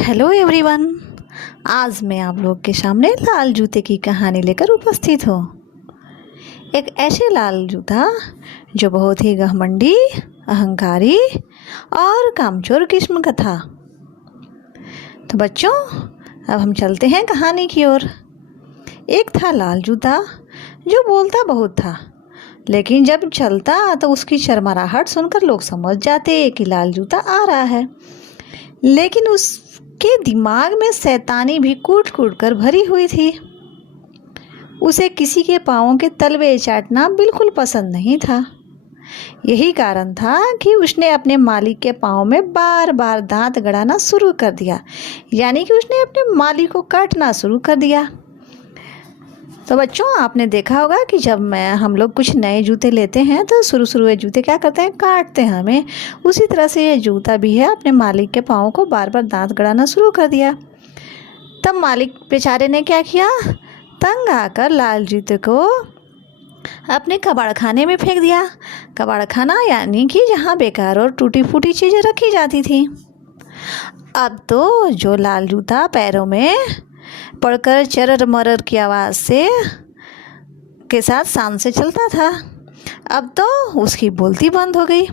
Hello everyone. आज मैं आप लोग के सामने लाल जूते की कहानी लेकर उपस्थित हूँ। एक ऐसे लाल जूता जो बहुत ही घमंडी, अहंकारी और कामचोर किस्म का था। तो बच्चों, अब हम चलते हैं कहानी की ओर। एक था लाल जूता जो बोलता बहुत था, लेकिन जब चलता तो उसकी चरमराहट सुनकर लोग समझ जाते कि लाल जूता आ रहा है। लेकिन उसके दिमाग में शैतानी भी कूट कूट कर भरी हुई थी। उसे किसी के पाँवों के तलवे चाटना बिल्कुल पसंद नहीं था। यही कारण था कि उसने अपने मालिक के पाँव में बार बार दांत गड़ाना शुरू कर दिया, यानी कि उसने अपने मालिक को काटना शुरू कर दिया। तो बच्चों, आपने देखा होगा कि जब हम लोग कुछ नए जूते लेते हैं तो शुरू में जूते क्या करते हैं, काटते हैं हमें। उसी तरह से ये जूता भी है, अपने मालिक के पाँव को बार बार दांत गड़ाना शुरू कर दिया। तब मालिक बेचारे ने क्या किया, तंग आकर लाल जूते को अपने कबाड़ खाने में फेंक दिया। कबाड़ खाना यानी कि जहाँ बेकार और टूटी फूटी चीज़ें रखी जाती थी। अब तो जो लाल जूता पैरों में पड़कर चरर मरर की आवाज़ से के साथ शान से चलता था, अब तो उसकी बोलती बंद हो गई।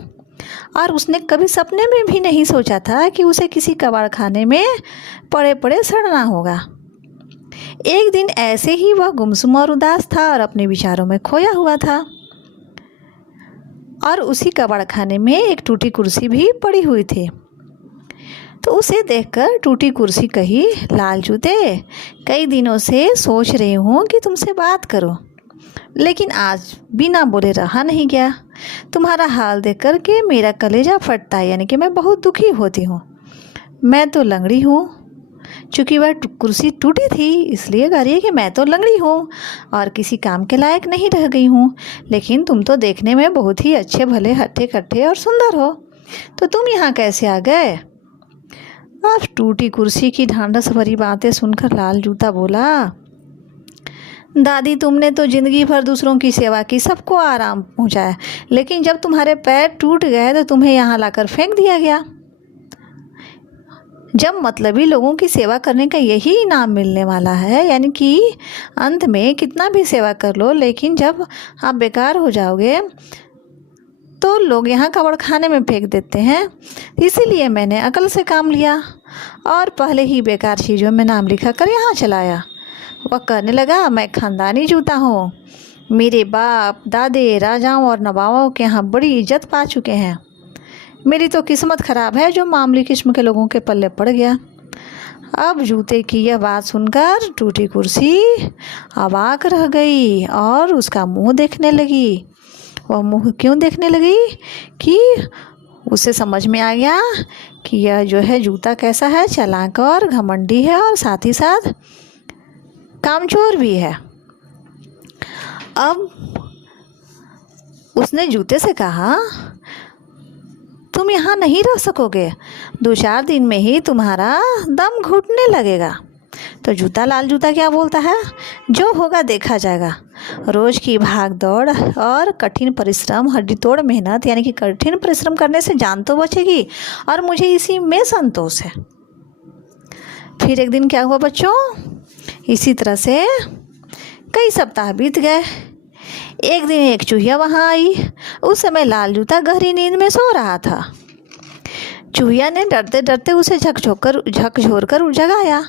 और उसने कभी सपने में भी नहीं सोचा था कि उसे किसी कबाड़ खाने में पड़े पड़े सड़ना होगा। एक दिन ऐसे ही वह गुमसुम और उदास था और अपने विचारों में खोया हुआ था। और उसी कबाड़ खाने में एक टूटी कुर्सी भी पड़ी हुई थी। तो उसे देखकर टूटी कुर्सी कही, लाल जूते, कई दिनों से सोच रही हूँ कि तुमसे बात करूँ, लेकिन आज बिना बोले रहा नहीं गया। तुम्हारा हाल देख कर के मेरा कलेजा फटता है, यानी कि मैं बहुत दुखी होती हूँ। मैं तो लंगड़ी हूँ। चूँकि वह कुर्सी टूटी थी इसलिए कह रही है कि मैं तो लंगड़ी हूँ और किसी काम के लायक नहीं रह गई हूँ, लेकिन तुम तो देखने में बहुत ही अच्छे भले हट्टे कट्टे और सुंदर हो, तो तुम यहाँ कैसे आ गए? अब टूटी कुर्सी की ढांढस भरी बातें सुनकर लाल जूता बोला, दादी, तुमने तो जिंदगी भर दूसरों की सेवा की, सबको आराम पहुंचाया, लेकिन जब तुम्हारे पैर टूट गए तो तुम्हें यहाँ लाकर फेंक दिया गया। जब मतलबी लोगों की सेवा करने का यही इनाम मिलने वाला है, यानी कि अंत में कितना भी सेवा कर लो, लेकिन जब आप बेकार हो जाओगे तो लोग यहाँ कबाड़ खाने में फेंक देते हैं। इसीलिए मैंने अकल से काम लिया और पहले ही बेकार चीज़ों में नाम लिखा कर यहाँ चलाया। वह कहने लगा, मैं खानदानी जूता हूँ। मेरे बाप दादे राजाओं और नवाबों के यहाँ बड़ी इज्जत पा चुके हैं। मेरी तो किस्मत ख़राब है जो मामूली किस्म के लोगों के पल्ले पड़ गया। अब जूते की यह बात सुनकर टूटी कुर्सी अवाक रह गई और उसका मुंह देखने लगी। वह मुंह क्यों देखने लगी कि उसे समझ में आ गया कि यह जो है जूता कैसा है, चालाक और घमंडी है और साथ ही साथ कामचोर भी है। अब उसने जूते से कहा, तुम यहाँ नहीं रह सकोगे, 2-4 दिन में ही तुम्हारा दम घुटने लगेगा। तो लाल जूता क्या बोलता है, जो होगा देखा जाएगा। रोज़ की भाग दौड़ और कठिन परिश्रम, हड्डी तोड़ मेहनत, यानी कि कठिन परिश्रम करने से जान तो बचेगी और मुझे इसी में संतोष है। फिर एक दिन क्या हुआ बच्चों, इसी तरह से कई सप्ताह बीत गए। एक दिन एक चूहिया वहाँ आई। उस समय लाल जूता गहरी नींद में सो रहा था। चूहिया ने डरते डरते उसे झकझोर कर जगाया।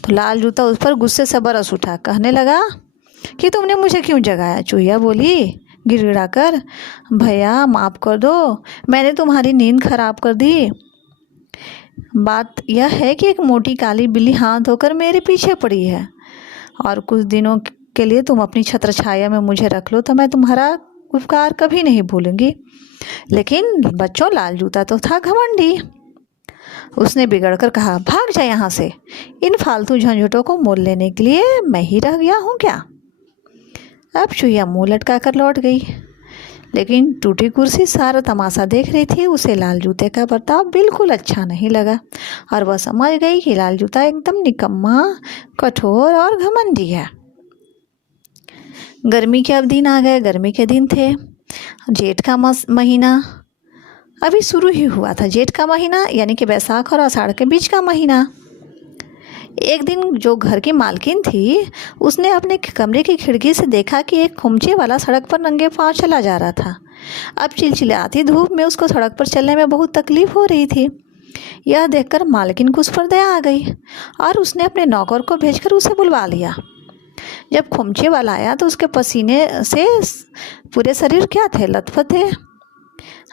तो लाल जूता उस पर गुस्से से बरस उठा, कहने लगा कि तुमने मुझे क्यों जगाया? चूहिया बोली गिड़गिड़ा कर, भैया माफ़ कर दो, मैंने तुम्हारी नींद खराब कर दी। बात यह है कि एक मोटी काली बिल्ली हाथ धोकर मेरे पीछे पड़ी है और कुछ दिनों के लिए तुम अपनी छत्र छाया में मुझे रख लो तो मैं तुम्हारा उपकार कभी नहीं भूलूंगी। लेकिन बच्चों, लाल जूता तो था घमंडी। उसने बिगड़कर कहा, भाग जा यहाँ से, इन फालतू झंझटों को मोल लेने के लिए मैं ही रह गया हूँ क्या? अब चूहिया मुँह लटका कर लौट गई, लेकिन टूटी कुर्सी सारा तमाशा देख रही थी। उसे लाल जूते का बर्ताव बिल्कुल अच्छा नहीं लगा और वह समझ गई कि लाल जूता एकदम निकम्मा, कठोर और घमंडी है। गर्मी के अब दिन आ गए। गर्मी के दिन थे, जेठ का महीना। अभी शुरू ही हुआ था, जेठ का महीना यानी कि बैसाख और आषाढ़ के बीच का महीना। एक दिन जो घर की मालकिन थी उसने अपने कमरे की खिड़की से देखा कि एक खुमचे वाला सड़क पर नंगे पांव चला जा रहा था। अब चिलचिलाती धूप में उसको सड़क पर चलने में बहुत तकलीफ हो रही थी। यह देखकर मालकिन को उस पर दया आ गई और उसने अपने नौकर को भेजकर उसे बुलवा लिया। जब खुमचे वाला आया तो उसके पसीने से पूरे शरीर क्या थे, लथपथ थे।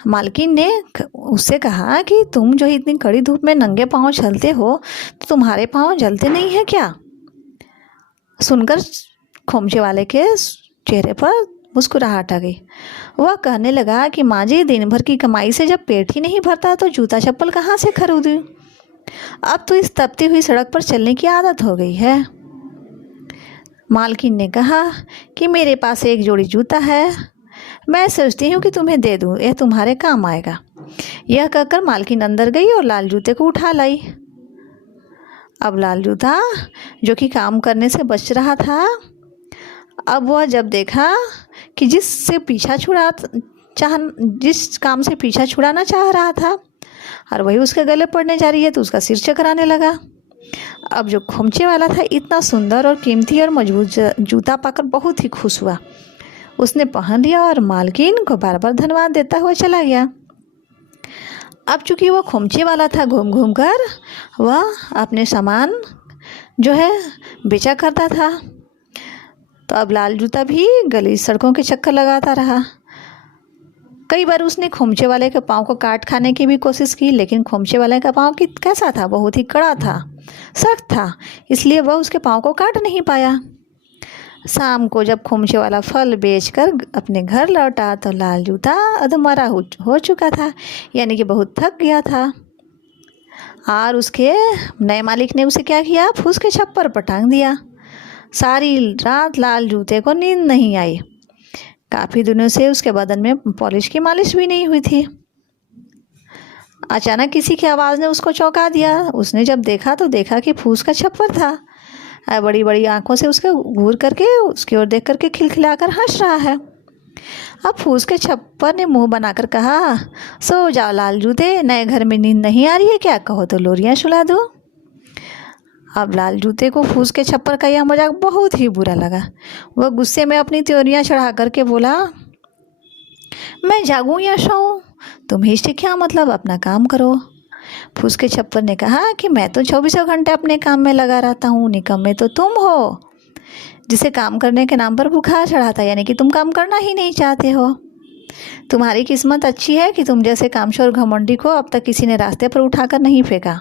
मालकिन ने उससे कहा कि तुम जो इतनी कड़ी धूप में नंगे पांव चलते हो तो तुम्हारे पांव जलते नहीं है क्या? सुनकर खुमचे वाले के चेहरे पर मुस्कुराहट आ गई। वह कहने लगा कि माँ जी, दिन भर की कमाई से जब पेट ही नहीं भरता तो जूता चप्पल कहाँ से खरीदूं? अब तो इस तपती हुई सड़क पर चलने की आदत हो गई है। मालकिन ने कहा कि मेरे पास एक जोड़ी जूता है, मैं सोचती हूँ कि तुम्हें दे दूँ, यह तुम्हारे काम आएगा। यह कहकर मालकिन अंदर गई और लाल जूते को उठा लाई। अब लाल जूता जो कि काम करने से बच रहा था, अब वह जब देखा कि जिस काम से पीछा छुड़ाना चाह रहा था और वही उसके गले पड़ने जा रही है तो उसका सिर चकराने लगा। अब जो खुमचे वाला था इतना सुंदर और कीमती और मजबूत जूता पाकर बहुत ही खुश हुआ। उसने पहन लिया और मालकिन को बार बार धन्यवाद देता हुआ चला गया। अब चूंकि वो खुमचे वाला था, घूम घूम कर वह अपने सामान जो है बेचा करता था। तो अब लाल जूता भी गली सड़कों के चक्कर लगाता रहा। कई बार उसने खुमचे वाले के पाँव को काट खाने की भी कोशिश की, लेकिन खुमचे वाले का पाँव कैसा था, बहुत ही कड़ा था, सख्त था, इसलिए वह उसके पाँव को काट नहीं पाया। शाम को जब खुमचे वाला फल बेचकर अपने घर लौटा तो लाल जूता अधमरा हो चुका था, यानी कि बहुत थक गया था। और उसके नए मालिक ने उसे क्या किया, फूस के छप्पर पर टांग दिया। सारी रात लाल जूते को नींद नहीं आई। काफ़ी दिनों से उसके बदन में पॉलिश की मालिश भी नहीं हुई थी। अचानक किसी की आवाज़ ने उसको चौंका दिया। उसने जब देखा तो देखा कि फूस का छप्पर था। बड़ी बड़ी आंखों से उसके घूर करके उसकी ओर देख करके खिलखिलाकर हंस रहा है। अब फूस के छप्पर ने मुंह बनाकर कहा, सो जाओ लाल जूते, नए घर में नींद नहीं आ रही है क्या? कहो तो लोरियां सुला दो। अब लाल जूते को फूस के छप्पर का यह मजाक बहुत ही बुरा लगा। वह गुस्से में अपनी त्योरियां चढ़ा करके बोला, मैं जागूं या सोऊं, तुम्हें इससे क्या मतलब, अपना काम करो। फूस के छप्पर ने कहा कि मैं तो 24 घंटे अपने काम में लगा रहता हूँ, निकम्मे तो तुम हो जिसे काम करने के नाम पर बुखार चढ़ाता, यानी कि तुम काम करना ही नहीं चाहते हो। तुम्हारी किस्मत अच्छी है कि तुम जैसे कामचोर घमंडी को अब तक किसी ने रास्ते पर उठाकर नहीं फेंका।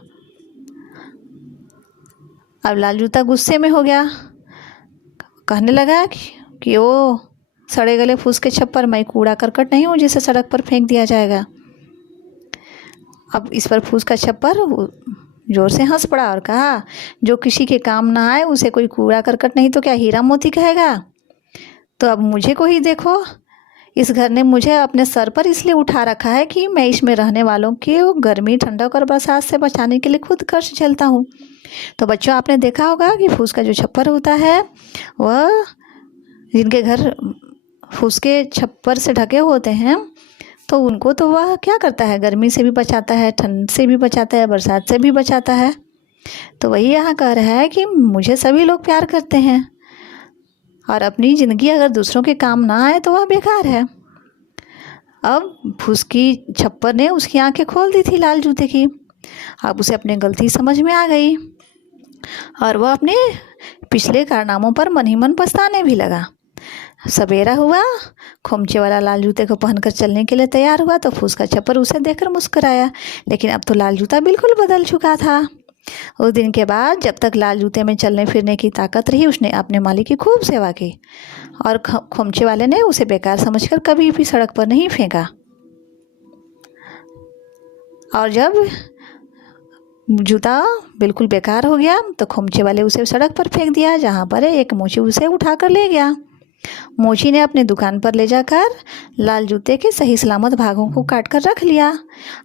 अब लाल जूता गुस्से में हो गया, कहने लगा कि ओ सड़े गले फूस के छप्पर, मैं कूड़ा करकट नहीं हूँ जिसे सड़क पर फेंक दिया जाएगा। अब इस पर फूस का छप्पर जोर से हंस पड़ा और कहा, जो किसी के काम ना आए उसे कोई कूड़ा करकट नहीं तो क्या हीरा मोती कहेगा? तो अब मुझे को ही देखो, इस घर ने मुझे अपने सर पर इसलिए उठा रखा है कि मैं इसमें रहने वालों के गर्मी, ठंडक और बरसात से बचाने के लिए खुद कष्ट झेलता हूँ। तो बच्चों, आपने देखा होगा कि फूस का जो छप्पर होता है वह जिनके घर फूस के छप्पर से ढके होते हैं तो उनको तो वह क्या करता है, गर्मी से भी बचाता है, ठंड से भी बचाता है, बरसात से भी बचाता है। तो वही यहाँ कह रहा है कि मुझे सभी लोग प्यार करते हैं और अपनी ज़िंदगी अगर दूसरों के काम ना आए तो वह बेकार है। अब फूस की छप्पर ने उसकी आंखें खोल दी थी लाल जूते की। अब उसे अपनी गलती समझ में आ गई और वह अपने पिछले कारनामों पर मन ही मन पछताने भी लगा। सवेरा हुआ, खुमचे वाला लाल जूते को पहनकर चलने के लिए तैयार हुआ तो फूस का छप्पर उसे देखकर मुस्कुराया, लेकिन अब तो लाल जूता बिल्कुल बदल चुका था। उस दिन के बाद जब तक लाल जूते में चलने फिरने की ताकत रही, उसने अपने मालिक की खूब सेवा की और खुमचे वाले ने उसे बेकार समझकर कभी भी सड़क पर नहीं फेंका। और जब जूता बिल्कुल बेकार हो गया तो खुमचे वाले उसे सड़क पर फेंक दिया, जहाँ पर एक मोची उसे उठाकर ले गया। मोची ने अपनी दुकान पर ले जाकर लाल जूते के सही सलामत भागों को काट कर रख लिया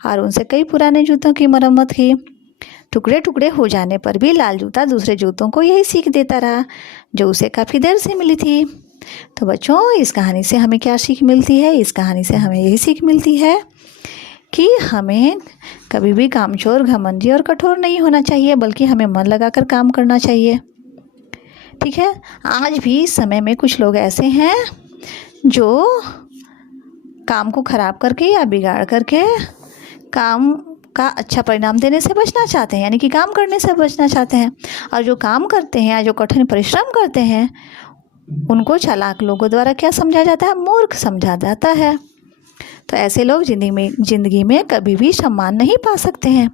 और उनसे कई पुराने जूतों की मरम्मत की। टुकड़े टुकड़े हो जाने पर भी लाल जूता दूसरे जूतों को यही सीख देता रहा जो उसे काफ़ी देर से मिली थी। तो बच्चों, इस कहानी से हमें क्या सीख मिलती है? इस कहानी से हमें यही सीख मिलती है कि हमें कभी भी कामचोर, घमंडी और कठोर नहीं होना चाहिए, बल्कि हमें मन लगाकर काम करना चाहिए। ठीक है। आज भी इस समय में कुछ लोग ऐसे हैं जो काम को ख़राब करके या बिगाड़ करके काम का अच्छा परिणाम देने से बचना चाहते हैं, यानी कि काम करने से बचना चाहते हैं। और जो काम करते हैं या जो कठिन परिश्रम करते हैं उनको चालाक लोगों द्वारा क्या समझा जाता है? मूर्ख समझा जाता है। तो ऐसे लोग ज़िंदगी में कभी भी सम्मान नहीं पा सकते हैं।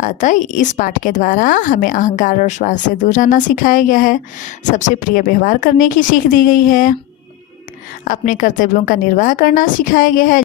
अतः इस पाठ के द्वारा हमें अहंकार और स्वार्थ से दूर रहना सिखाया गया है। सबसे प्रिय व्यवहार करने की सीख दी गई है। अपने कर्तव्यों का निर्वाह करना सिखाया गया है।